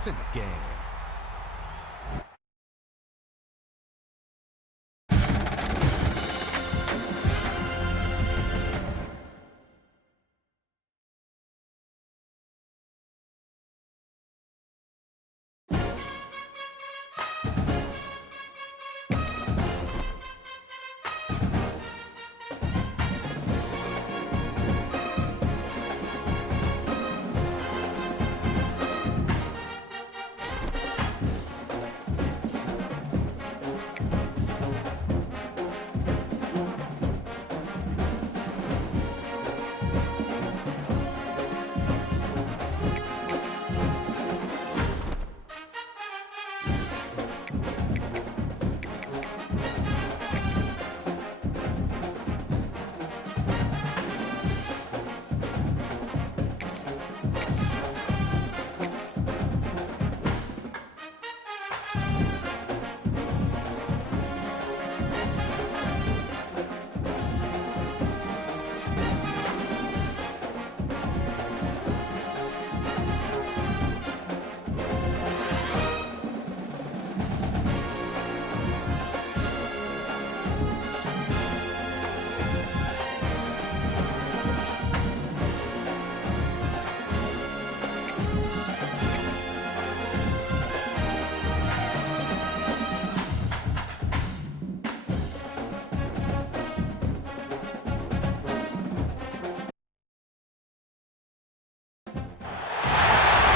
It's in the game.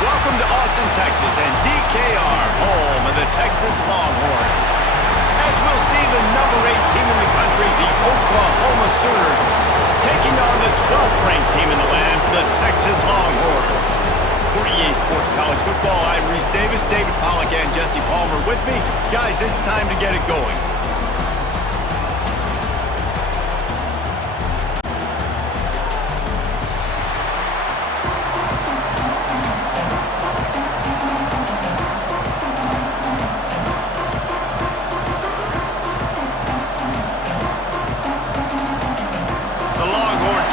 Welcome to Austin, Texas, and DKR, home of the Texas Longhorns. As we'll see, the number 8 team in the country, the Oklahoma Sooners, taking on the 12th ranked team in the land, the Texas Longhorns. For EA Sports College Football, I'm Reese Davis, David Pollack, and Jesse Palmer with me. Guys, it's time to get it going.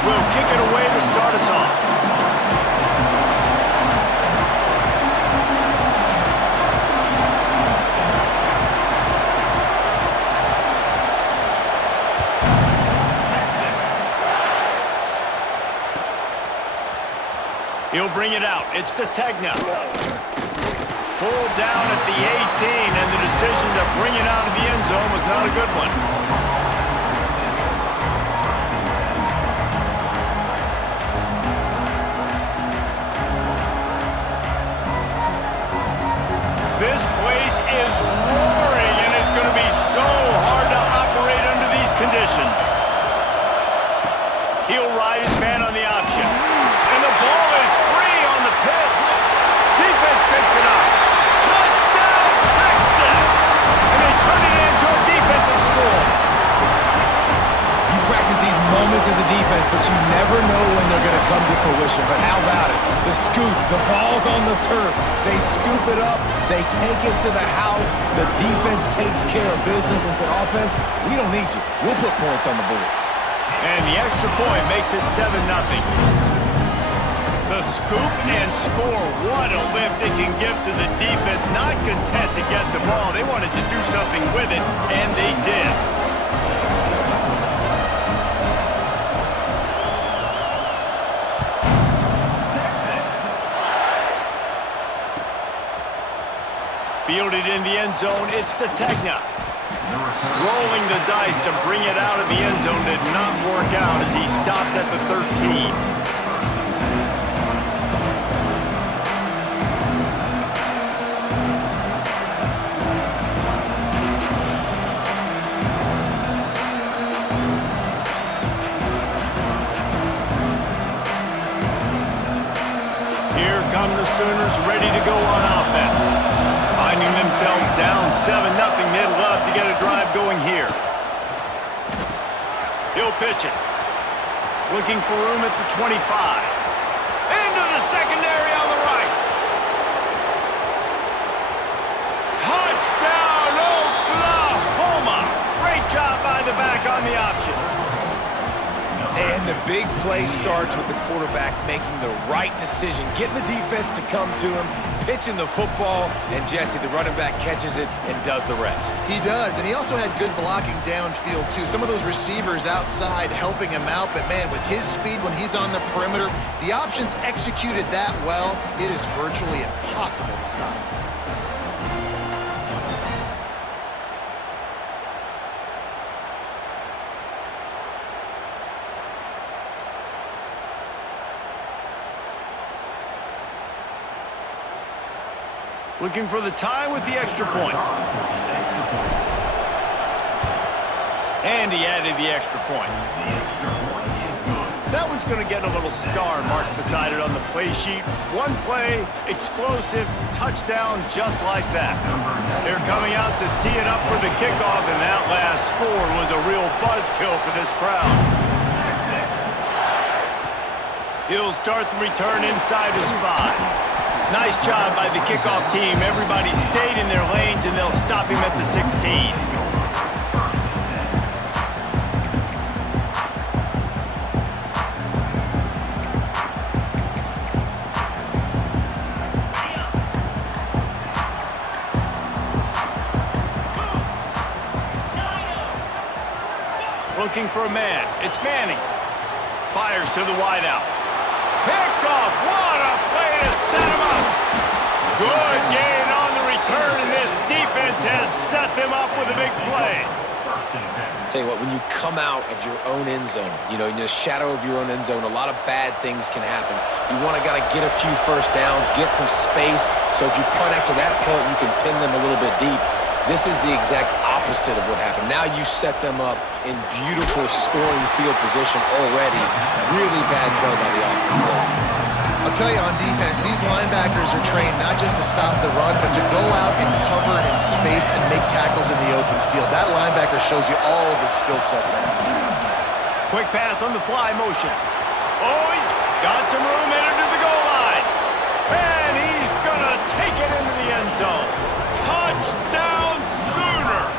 Will kick it away to start us off. He'll bring it out. It's Sategna. Pulled down at the 18, and the decision to bring it out of the end zone was not a good one. This place is roaring, and it's going to be so hard to operate under these conditions. He'll ride his man on the option. And the ball is free on the pitch. Defense picks it up. Touchdown, Texas! And they turn it into a defensive score. You practice these moments as a defense, but you never know when they're going to come to fruition. But how about it? The scoop, the ball's on the turf. They scoop it up. They take it to the house. The defense takes care of business and said, offense, we don't need you. We'll put points on the board. And the extra point makes it 7-0. The scoop and score. What a lift it can give to the defense. Not content to get the ball. They wanted to do something with it, and they did. Fielded in the end zone, it's Sategna. Rolling the dice to bring it out of the end zone did not work out as he stopped at the 13. Here come the Sooners ready to go on offense. Finding themselves down 7-0, they'd love to get a drive going here. He'll pitch it. Looking for room at the 25. Into the secondary on the right. Touchdown, Oklahoma! Great job by the back on the option. And the big play starts with the quarterback making the right decision, getting the defense to come to him, pitching the football, and Jesse, the running back, catches it and does the rest. He does, and he also had good blocking downfield, too. Some of those receivers outside helping him out, but, man, with his speed when he's on the perimeter, the options executed that well, it is virtually impossible to stop. Looking for the tie with the extra point. And he added the extra point. That one's going to get a little star marked beside it on the play sheet. One play, explosive, touchdown, just like that. They're coming out to tee it up for the kickoff, and that last score was a real buzzkill for this crowd. He'll start the return inside his 5. Nice job by the kickoff team. Everybody stayed in their lanes, and they'll stop him at the 16. Looking for a man. It's Manning. Fires to the wideout. Picked off. What a play to set him up. Good gain on the return, and this defense has set them up with a big play. Tell you what, when you come out of your own end zone, in the shadow of your own end zone, a lot of bad things can happen. You want to get a few first downs, get some space, so if you punt after that point, you can pin them a little bit deep. This is the exact opposite of what happened. Now you set them up in beautiful scoring field position already. Really bad play by the offense. I'll tell you, on defense, these linebackers are trained not just to stop the run, but to go out and cover in space and make tackles in the open field. That linebacker shows you all of his skill set there. Quick pass on the fly motion. Oh, he's got some room headed to the goal line. And he's going to take it into the end zone. Touchdown Sooners!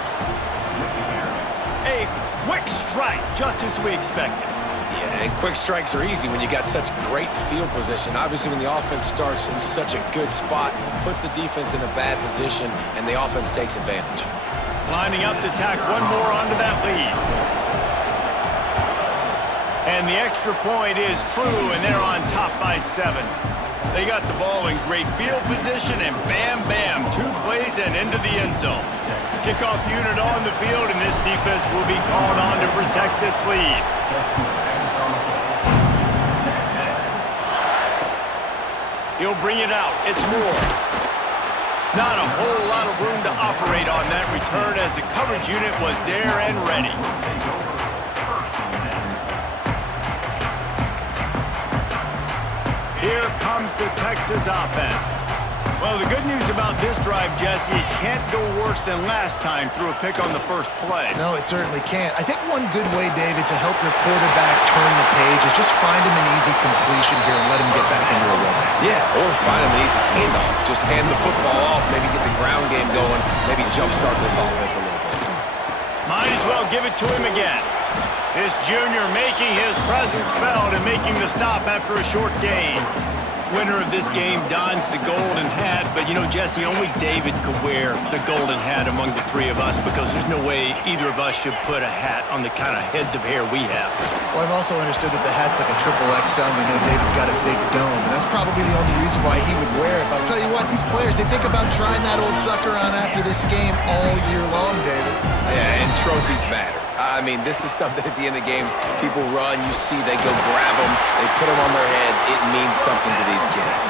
A quick strike, just as we expected. Yeah, and quick strikes are easy when you got such great field position. Obviously, when the offense starts in such a good spot, puts the defense in a bad position, and the offense takes advantage. Lining up to tack one more onto that lead. And the extra point is true, and they're on top by 7. They got the ball in great field position, and bam, bam, 2 plays and into the end zone. Kickoff unit on the field, and this defense will be called on to protect this lead. He'll bring it out. It's Moore. Not a whole lot of room to operate on that return as the coverage unit was there and ready. Here comes the Texas offense. Well, the good news about this drive, Jesse, it can't go worse than last time through a pick on the first play. No, it certainly can't. I think one good way, David, to help your quarterback turn the page is just find him an easy completion here and let him get back into a run. Yeah, or find him an easy handoff. Just hand the football off, maybe get the ground game going, maybe jumpstart this offense a little bit. Might as well give it to him again. This junior making his presence felt and making the stop after a short gain. Winner of this game dons the golden hat, but Jesse, only David could wear the golden hat among the 3 of us because there's no way either of us should put a hat on the kind of heads of hair we have. Well, I've also understood that the hat's like a triple XL. We know David's got a big dome, and that's probably the only reason why he would wear it. But I'll tell you what, these players, they think about trying that old sucker on after this game all year long, David. Yeah, and trophies matter. I mean, this is something at the end of the games. People run, you see, they go grab them, they put them on their heads. It means something to these kids.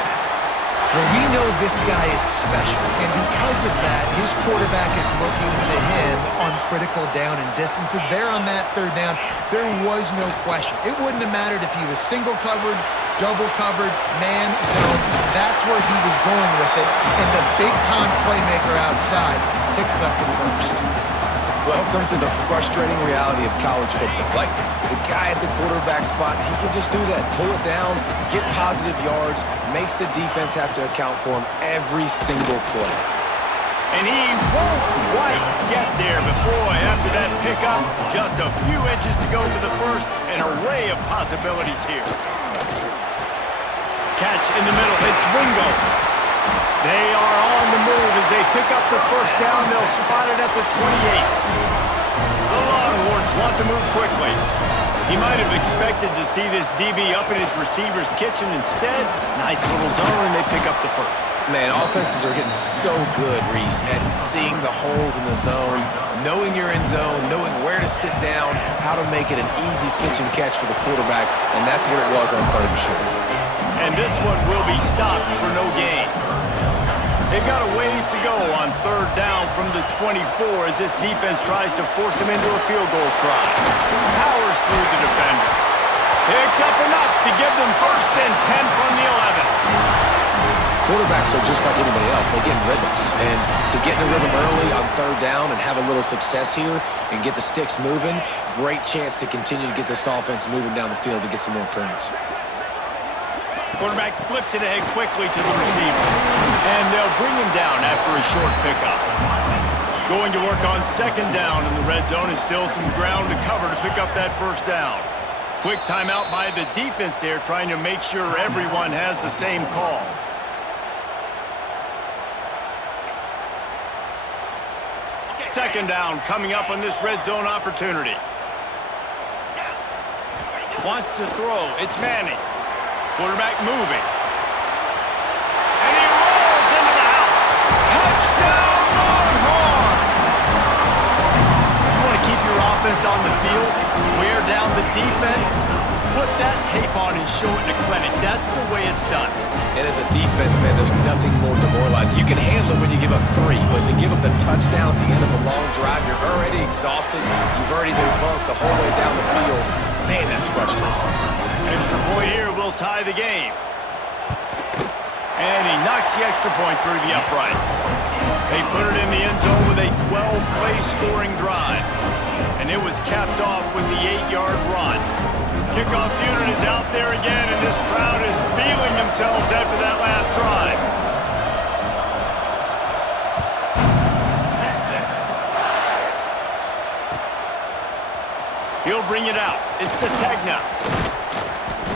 Well, we know this guy is special, and because of that, his quarterback is looking to him on critical down and distances. There on that 3rd down, there was no question. It wouldn't have mattered if he was single covered, double covered, man, zone. That's where he was going with it, and the big-time playmaker outside picks up the first. Welcome to the frustrating reality of college football. Like, the guy at the quarterback spot, he can just do that. Pull it down, get positive yards, makes the defense have to account for him every single play. And he won't quite get there, but boy, after that pickup, just a few inches to go for the first. An array of possibilities here. Catch in the middle, it's Wingo. They are on the move as they pick up the first down. They'll spot it at the 28. The Longhorns want to move quickly. He might have expected to see this DB up in his receiver's kitchen. Instead, nice little zone, and they pick up the first. Man, offenses are getting so good, Reese, at seeing the holes in the zone, knowing you're in zone, knowing where to sit down, how to make it an easy pitch and catch for the quarterback, and that's what it was on 3rd and short. And this one will be stopped for no gain. They've got a ways to go on 3rd down from the 24 as this defense tries to force them into a field goal try. Powers through the defender. Picks up enough to give them 1st and 10 from the 11. Quarterbacks are just like anybody else. They get in rhythms. And to get in a rhythm early on 3rd down and have a little success here and get the sticks moving, great chance to continue to get this offense moving down the field to get some more points. Quarterback flips it ahead quickly to the receiver. And they'll bring him down after a short pickup. Going to work on 2nd down in the red zone is still some ground to cover to pick up that 1st down. Quick timeout by the defense there, trying to make sure everyone has the same call. Second down coming up on this red zone opportunity. Wants to throw. It's Manning. Quarterback moving. And he rolls into the house. Touchdown, Longhorns! You want to keep your offense on the field? Wear down the defense? Put that tape on and show it in a clinic. That's the way it's done. And as a defense, man, there's nothing more demoralizing. You can handle it when you give up 3, but to give up the touchdown at the end of a long drive, you're already exhausted. You've already been bumped the whole way down the field. Man, that's frustrating. Extra point here will tie the game. And he knocks the extra point through the uprights. They put it in the end zone with a 12-play scoring drive. And it was capped off with the 8-yard run. Kickoff unit is out there again, and this crowd is feeling themselves after that last drive. He'll bring it out. It's Sategna.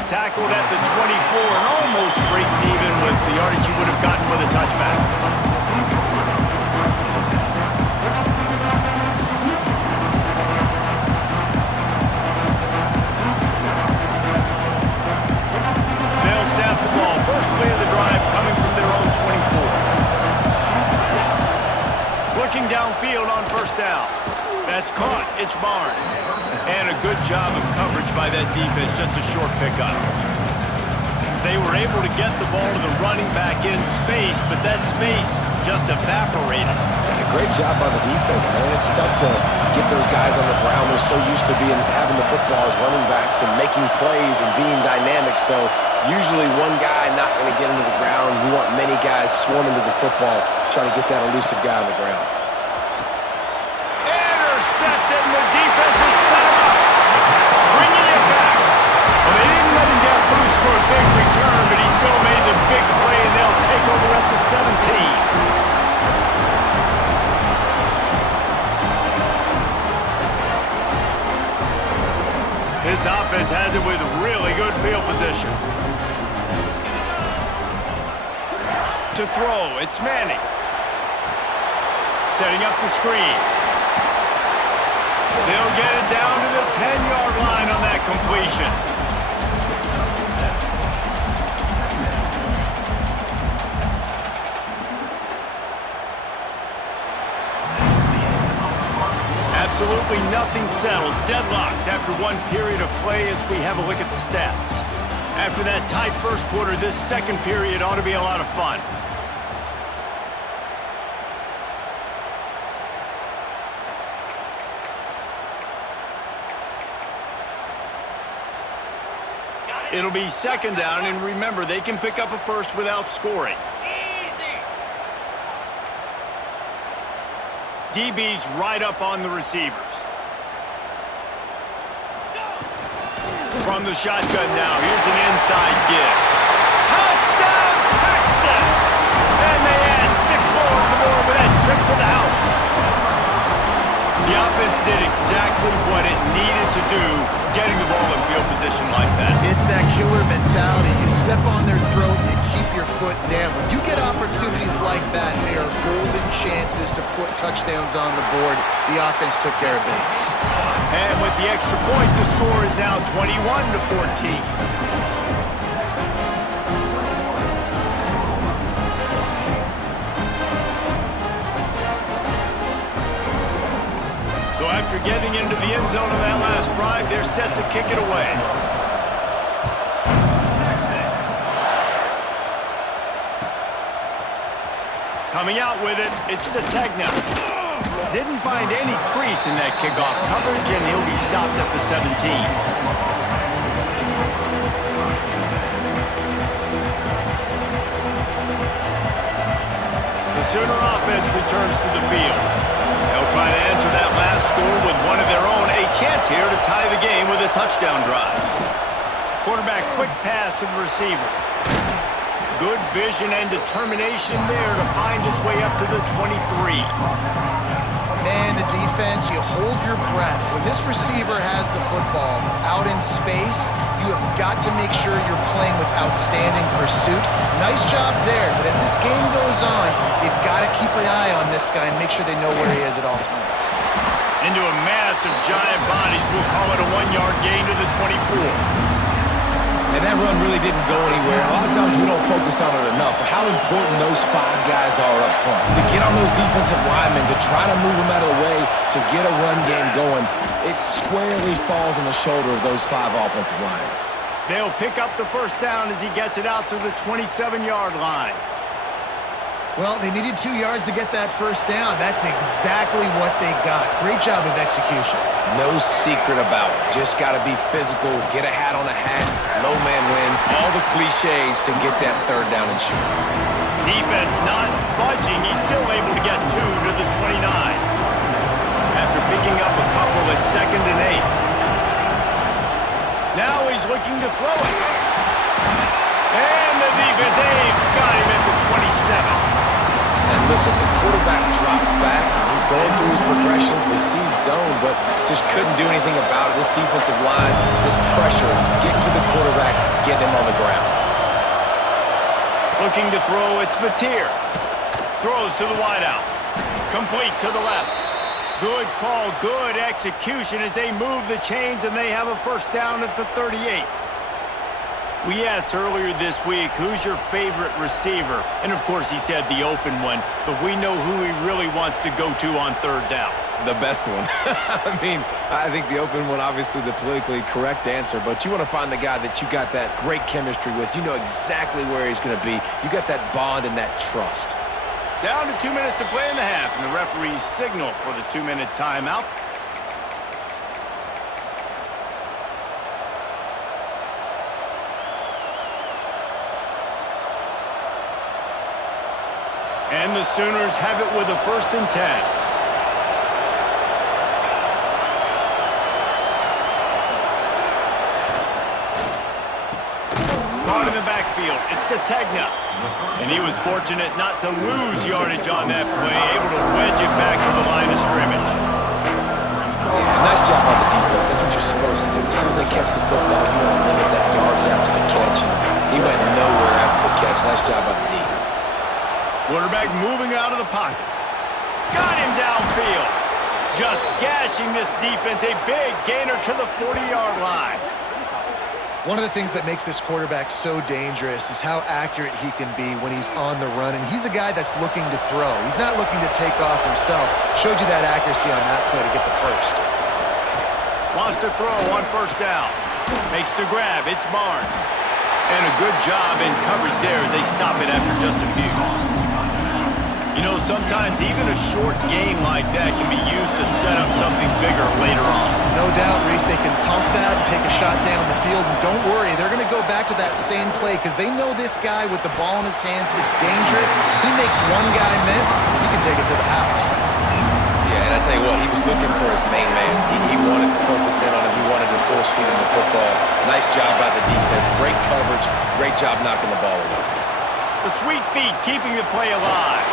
Tackled at the 24 and almost breaks even with the yardage he would have gotten with a touchback. They'll snap the ball. First play of the drive coming from their own 24. Looking downfield on 1st down. That's caught. It's Barnes. And a good job of coverage by that defense. Just a short pickup. They were able to get the ball to the running back in space, but that space just evaporated. And a great job by the defense, man. It's tough to get those guys on the ground. They're so used to having the football as running backs and making plays and being dynamic. So usually one guy not going to get into the ground. We want many guys swarming to the football, trying to get that elusive guy on the ground. Intercepted, and the defense is set him up. Bringing it back. Well, they didn't let him get loose for a big return, but he still made the big play, and they'll take over at the 17. This offense has it with really good field position. To throw, it's Manning. Setting up the screen. They'll get it down to the 10-yard line on that completion. Absolutely nothing settled. Deadlocked after one period of play as we have a look at the stats. After that tight first quarter, this second period ought to be a lot of fun. It'll be 2nd down, and remember, they can pick up a first without scoring. DB's right up on the receivers. From the shotgun now, here's an inside give. Touchdown, Texas! And they add 6 more on the board with that trick offense did exactly what it needed to do, getting the ball in field position like that. It's that killer mentality. You step on their throat, you keep your foot down. When you get opportunities like that, they are golden chances to put touchdowns on the board. The offense took care of business. And with the extra point, the score is now 21-14. After getting into the end zone of that last drive, they're set to kick it away. Coming out with it, it's Sategna. Didn't find any crease in that kickoff coverage, and he'll be stopped at the 17. The Sooner offense returns to the field. They'll try to answer that last score with one of their own. A chance here to tie the game with a touchdown drive. Quarterback quick pass to the receiver. Good vision and determination there to find his way up to the 23. Man, the defense, you hold your breath. When this receiver has the football out in space, you have got to make sure you're playing with outstanding pursuit. Nice job there, but as this game goes on, you've got to keep an eye on this guy and make sure they know where he is at all times. Into a mass of giant bodies, we'll call it a 1-yard gain to the 24. And that run really didn't go anywhere. A lot of times we don't focus on it enough, but how important those 5 guys are up front. To get on those defensive linemen, to try to move them out of the way, to get a run game going, it squarely falls on the shoulder of those 5 offensive linemen. They'll pick up the first down as he gets it out to the 27-yard line. Well, they needed 2 yards to get that first down. That's exactly what they got. Great job of execution. No secret about it. Just got to be physical, get a hat on a hat, low man wins, all the cliches to get that third down and short. Defense not budging. He's still able to get 2 to the 29. After picking up a couple at 2nd and 8. Now he's looking to throw it. And the defense, they've got him at the 27. And listen, the quarterback drops back, and he's going through his progressions. We see zone, but just couldn't do anything about it. This defensive line, this pressure, getting to the quarterback, getting him on the ground. Looking to throw, it's Mateer. Throws to the wideout. Complete to the left. Good call, good execution as they move the chains, and they have a first down at the 38. We asked earlier this week, who's your favorite receiver? And of course he said the open one, but we know who he really wants to go to on third down. The best one. I mean, I think the open one, obviously the politically correct answer, but you want to find the guy that you got that great chemistry with. You know exactly where he's going to be. You got that bond and that trust. Down to 2 minutes to play in the half, and the referees signal for the 2-minute timeout. And the Sooners have it with a 1st and 10. Caught in the backfield, it's Sategna. And he was fortunate not to lose yardage on that play, able to wedge it back to the line of scrimmage. Yeah, nice job on the defense. That's what you're supposed to do. As soon as they catch the football, you want to limit that yards after the catch. And he went nowhere after the catch. Nice job on the D. Quarterback moving out of the pocket. Got him downfield. Just gashing this defense. A big gainer to the 40-yard line. One of the things that makes this quarterback so dangerous is how accurate he can be when he's on the run. And he's a guy that's looking to throw. He's not looking to take off himself. Showed you that accuracy on that play to get the first. Wants to throw on first down. Makes the grab. It's Barnes. And a good job in coverage there as they stop it after just a few. You know, sometimes even a short game like that can be used to set up something bigger later on. No doubt, Reese, they can pump that and take a shot down the field. And don't worry, they're going to go back to that same play because they know this guy with the ball in his hands is dangerous. He makes one guy miss, he can take it to the house. Yeah, and I tell you what, he was looking for his main man. He wanted to focus in on him. He wanted to force feed him the football. Nice job by the defense. Great coverage. Great job knocking the ball away. The sweet feet keeping the play alive.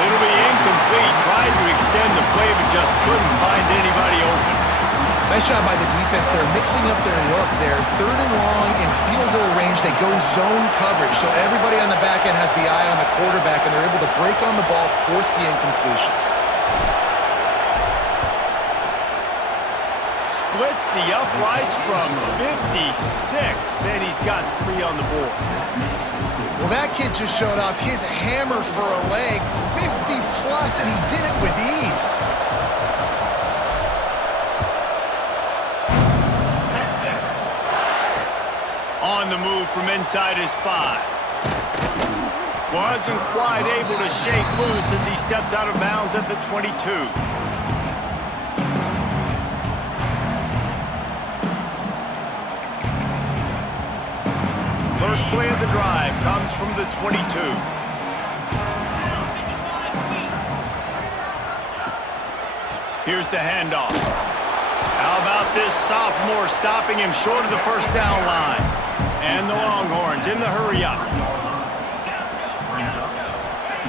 It'll be incomplete. Tried to extend the play, but just couldn't find anybody open. Nice job by the defense. They're mixing up their look there. 3rd and long in field goal range. They go zone coverage. So everybody on the back end has the eye on the quarterback, and they're able to break on the ball, force the incompletion. Splits the uprights from 56, and he's got 3 on the board. Well, that kid just showed off his hammer for a leg, 50-plus, and he did it with ease. On the move from inside his 5. Wasn't quite able to shake loose as he steps out of bounds at the 22. First play of the drive comes from the 22. Here's the handoff. How about this sophomore stopping him short of the first down line? And the Longhorns in the hurry up.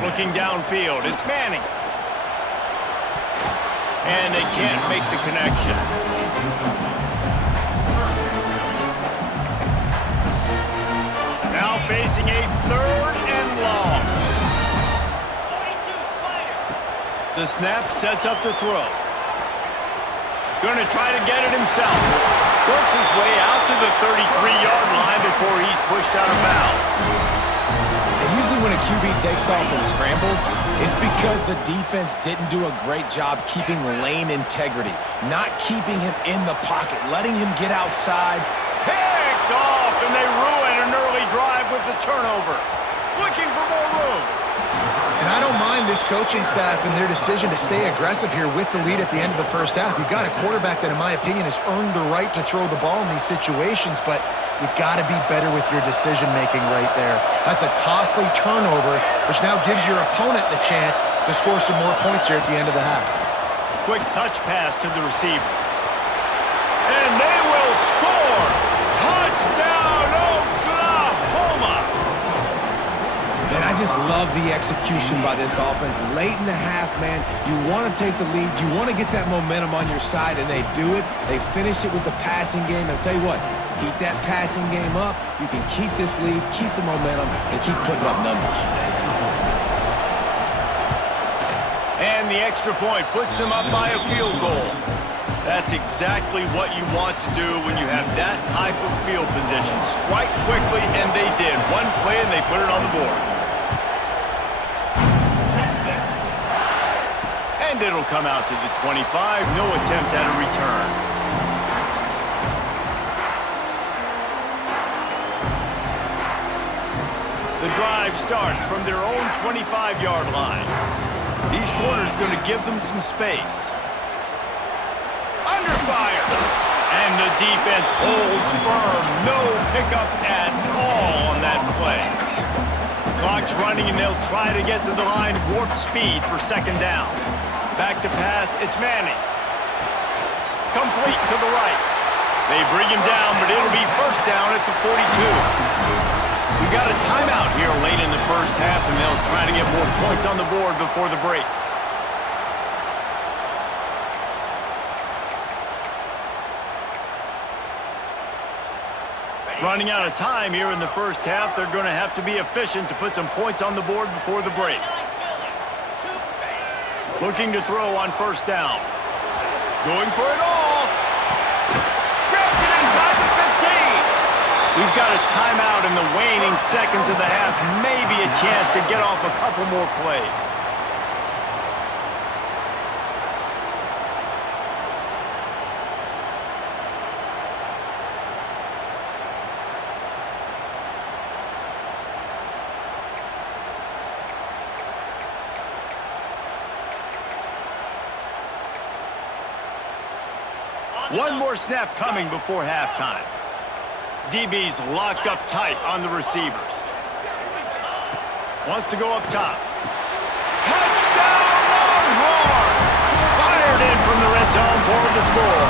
Looking downfield, it's Manning. And they can't make the connection. Now facing a 3rd and long. The snap sets up the throw. Gonna try to get it himself. Works his way out to the 33-yard line before he's pushed out of bounds. And usually when a QB takes off and scrambles, it's because the defense didn't do a great job keeping lane integrity, not keeping him in the pocket, letting him get outside. Picked off, and they ruin an early drive with the turnover. Looking for more room. And I don't mind this coaching staff and their decision to stay aggressive here with the lead at the end of the first half. You've got a quarterback that, in my opinion, has earned the right to throw the ball in these situations, but you've got to be better with your decision-making right there. That's a costly turnover, which now gives your opponent the chance to score some more points here at the end of the half. Quick touch pass to the receiver. And they will score! Touchdown, Oklahoma! And I just love the execution by this offense. Late in the half, man, you want to take the lead. You want to get that momentum on your side, and they do it. They finish it with the passing game. I'll tell you what, keep that passing game up. You can keep this lead, keep the momentum, and keep putting up numbers. And the extra point puts them up by a field goal. That's exactly what you want to do when you have that type of field position. Strike quickly, and they did. One play, and they put it on the board. And it'll come out to the 25. No attempt at a return. The drive starts from their own 25-yard line. These corners going to give them some space. Under fire. And the defense holds firm. No pickup at all on that play. Clock's running, and they'll try to get to the line warp speed for 2nd down. Back to pass, it's Manning. Complete to the right. They bring him down, but it'll be 1st down at the 42. We got a timeout here late in the first half, and they'll try to get more points on the board before the break. Running out of time here in the first half, they're going to have to be efficient to put some points on the board before the break. Looking to throw on 1st down. Going for it all. Grabs it inside the 15. We've got a timeout in the waning seconds of the half. Maybe a chance to get off a couple more plays. One more snap coming before halftime. DB's locked up tight on the receivers. Wants to go up top. Touchdown, Longhorns! Fired in from the red zone for the score.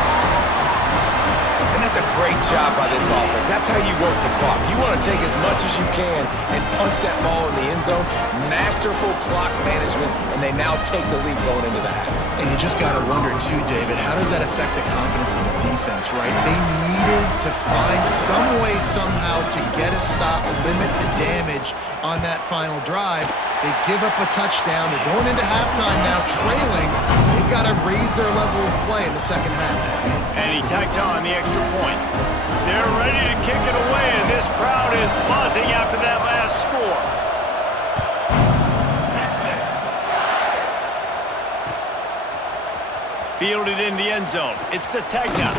And That's a great job by this offense. That's how you work the clock. You want to take as much as you can and punch that ball in the end zone. Masterful clock management, and they now take the lead going into the half. And you just got to wonder, too, David, how does that affect the confidence of the defense, right? They needed to find some way, somehow, to get a stop, limit the damage on that final drive. They give up a touchdown. They're going into halftime now, trailing. They've got to raise their level of play in the second half. And he tacked on the extra point. They're ready to kick it away, and this crowd is buzzing after that last score. Fielded in the end zone. It's Sategna.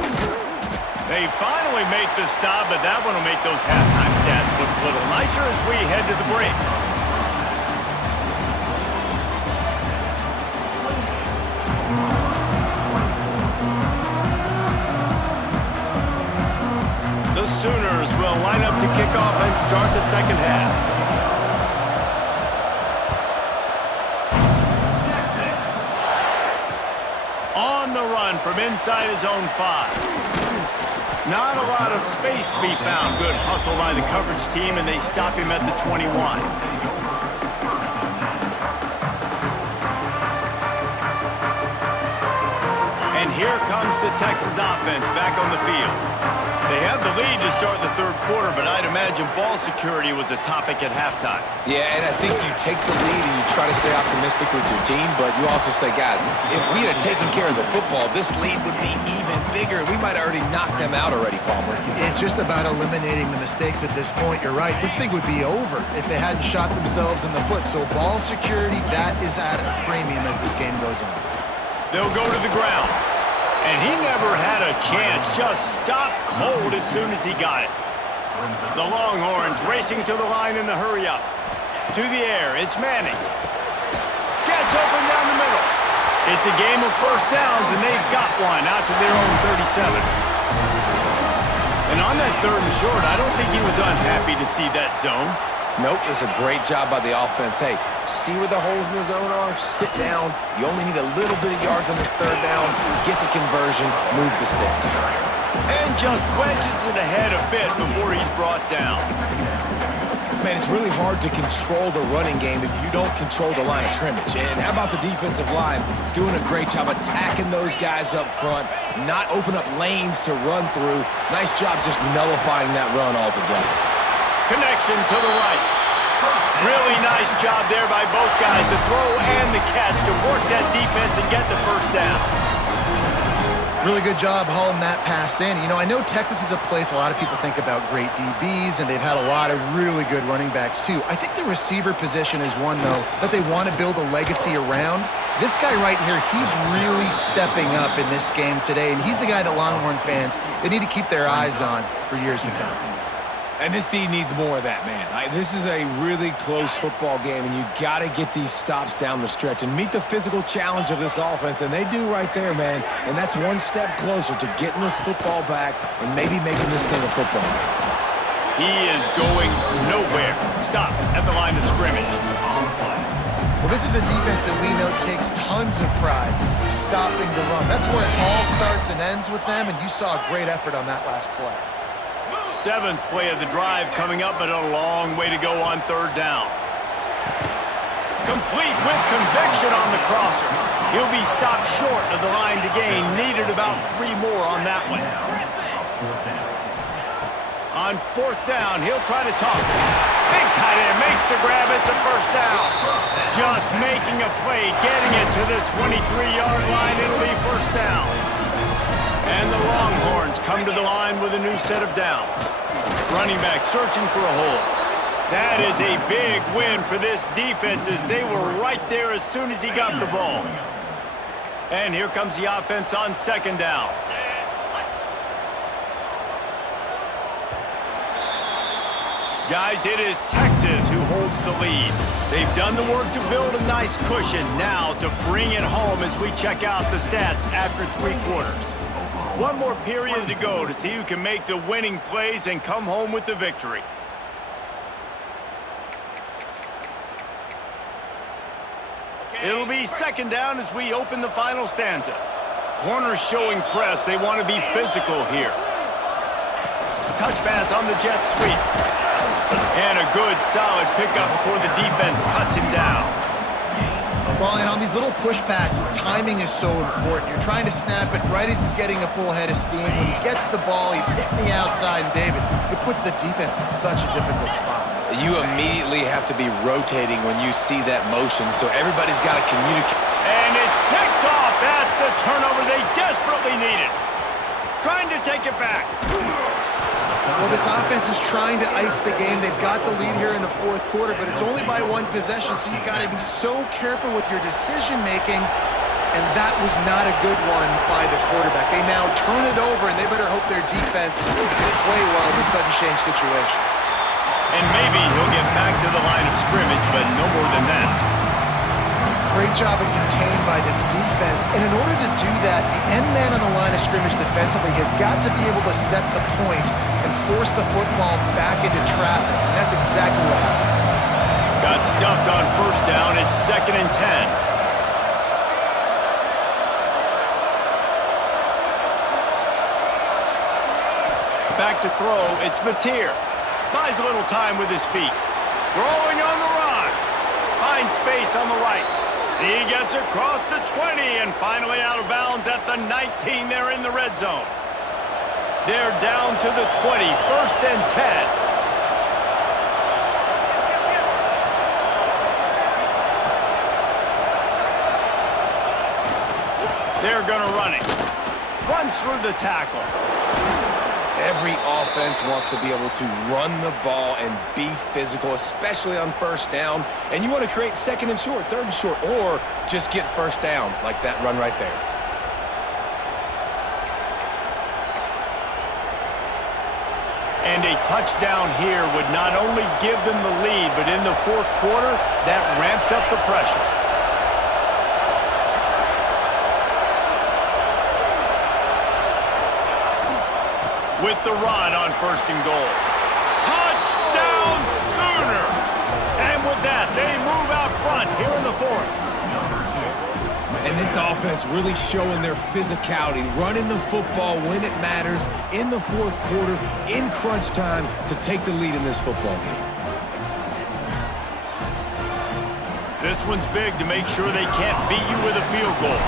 They finally make the stop, but that one will make those halftime stats look a little nicer as we head to the break. The Sooners will line up to kick off and start the second half. On the run from inside his own 5. Not a lot of space to be found. Good hustle by the coverage team, and they stop him at the 21. And here comes the Texas offense back on the field. They have the lead to start the third quarter, but I'd imagine ball security was a topic at halftime. Yeah, and I think you take the lead and you try to stay optimistic with your team, but you also say, guys, if we had taken care of the football, this lead would be even bigger. We might have already knocked them out already, Palmer. It's just about eliminating the mistakes at this point. You're right. This thing would be over if they hadn't shot themselves in the foot. So ball security, that is at a premium as this game goes on. They'll go to the ground. And he never had a chance, just stopped cold as soon as he got it. The Longhorns racing to the line in the hurry-up. To the air, it's Manning. Gets open down the middle. It's a game of first downs, and they've got one out to their own 37. And on that third and short, I don't think he was unhappy to see that zone. Nope, it's a great job by the offense. Hey, see where the holes in the zone are, sit down. You only need a little bit of yards on this third down, get the conversion, move the sticks. And just wedges it ahead a bit before he's brought down. Man, it's really hard to control the running game if you don't control the line of scrimmage. And how about the defensive line doing a great job attacking those guys up front, not open up lanes to run through. Nice job just nullifying that run altogether. Connection to the right. Really nice job there by both guys, the throw and the catch to work that defense and get the first down. Really good job hauling that pass in. You know, I know Texas is a place a lot of people think about great DBs, and they've had a lot of really good running backs too. I think the receiver position is one, though, that they want to build a legacy around. This guy right here, he's really stepping up in this game today, and he's the guy that Longhorn fans, they need to keep their eyes on for years to come. And this D needs more of that, man. This is a really close football game, and you got to get these stops down the stretch and meet the physical challenge of this offense, and they do right there, man. And that's one step closer to getting this football back and maybe making this thing a football game. He is going nowhere. Stop at the line of scrimmage. Well, this is a defense that we know takes tons of pride stopping the run. That's where it all starts and ends with them, and you saw a great effort on that last play. Seventh play of the drive coming up, but a long way to go on third down. Complete with conviction on the crosser. He'll be stopped short of the line to gain. Needed about 3 more on that one. On fourth down, he'll try to toss it. Big tight end makes the grab. It's a first down. Just making a play, getting it to the 23-yard line. It'll be first down. And the Longhorns come to the line with a new set of downs. Running back searching for a hole. That is a big win for this defense as they were right there as soon as he got the ball. And here comes the offense on second down. Guys, it is Texas who holds the lead. They've done the work to build a nice cushion. Now to bring it home as we check out the stats after 3 quarters. One more period to go to see who can make the winning plays and come home with the victory. It'll be second down as we open the final stanza. Corners showing press. They want to be physical here. touch pass on the jet sweep. And a good, solid pickup before the defense cuts him down. Well, and on these little push passes, timing is so important. You're trying to snap it right as he's getting a full head of steam. When he gets the ball, he's hitting the outside, and David, it puts the defense in such a difficult spot. You immediately have to be rotating when you see that motion, so everybody's got to communicate. And it's picked off. That's the turnover they desperately needed. Trying to take it back. Well, this offense is trying to ice the game. They've got the lead here in the fourth quarter, but it's only by one possession, so you got to be so careful with your decision-making, and that was not a good one by the quarterback. They now turn it over, and they better hope their defense can play well in the sudden change situation. And maybe he'll get back to the line of scrimmage, but no more than that. Great job of contained by this defense. And in order to do that, the end man on the line of scrimmage defensively has got to be able to set the point and force the football back into traffic. And that's exactly what happened. Got stuffed on first down. It's 2nd and 10. Back to throw. It's Mateer. Buys a little time with his feet. Rolling on the run. Finds space on the right. He gets across the 20 and finally out of bounds at the 19. They're in the red zone. They're down to the 20, 1st and 10. They're going to run it. Runs through the tackle. Every offense wants to be able to run the ball and be physical, especially on first down. And you want to create 2nd and short, 3rd and short, or just get first downs like that run right there. And a touchdown here would not only give them the lead, but in the fourth quarter, that ramps up the pressure. With the run on 1st and goal. Touchdown Sooners! And with that, they move out front here in the fourth. And this offense really showing their physicality, running the football when it matters, in the fourth quarter, in crunch time, to take the lead in this football game. This one's big to make sure they can't beat you with a field goal.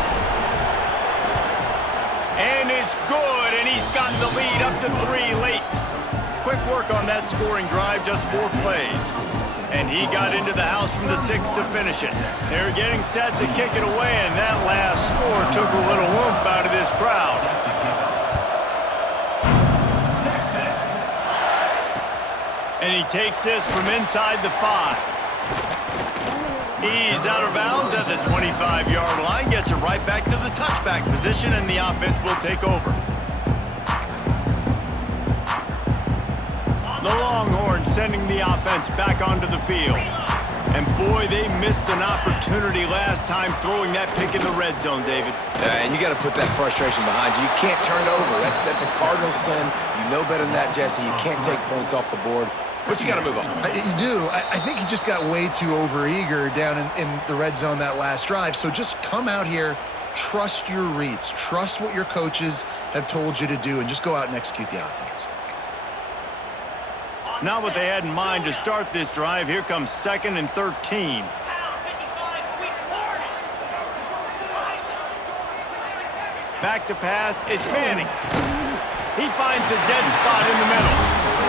And it's good, and he's gotten the lead up to 3 late. Quick work on that scoring drive, just 4 plays. And he got into the house from the 6 to finish it. They're getting set to kick it away, and that last score took a little oomph out of this crowd. And he takes this from inside the 5. He's out of bounds at the 25-yard line, gets it right back to the touchback position, and the offense will take over. The Longhorns sending the offense back onto the field. And boy, they missed an opportunity last time throwing that pick in the red zone, David. And you got to put that frustration behind you. You can't turn it over. That's a cardinal sin. You know better than that, Jesse. You can't take points off the board. But you got to move on. You do. I think he just got way too overeager down in the red zone that last drive. So just come out here, trust your reads, trust what your coaches have told you to do, and just go out and execute the offense. Not what they had in mind to start this drive. Here comes 2nd and 13. Back to pass. It's Manning. He finds a dead spot in the middle.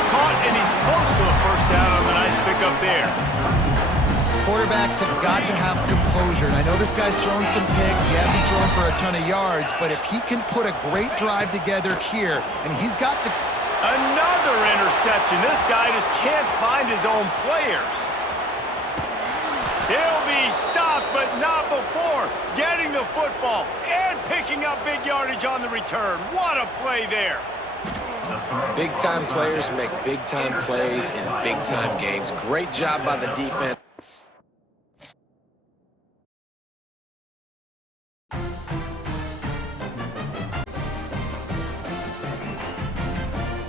Caught, and he's close to a first down on the nice pickup there. Quarterbacks have got to have composure. And I know this guy's thrown some picks. He hasn't thrown for a ton of yards. But if he can put a great drive together here, and he's got the... Another interception. This guy just can't find his own players. He'll be stopped, but not before getting the football and picking up big yardage on the return. What a play there. Big-time players make big-time plays in big-time games. Great job by the defense.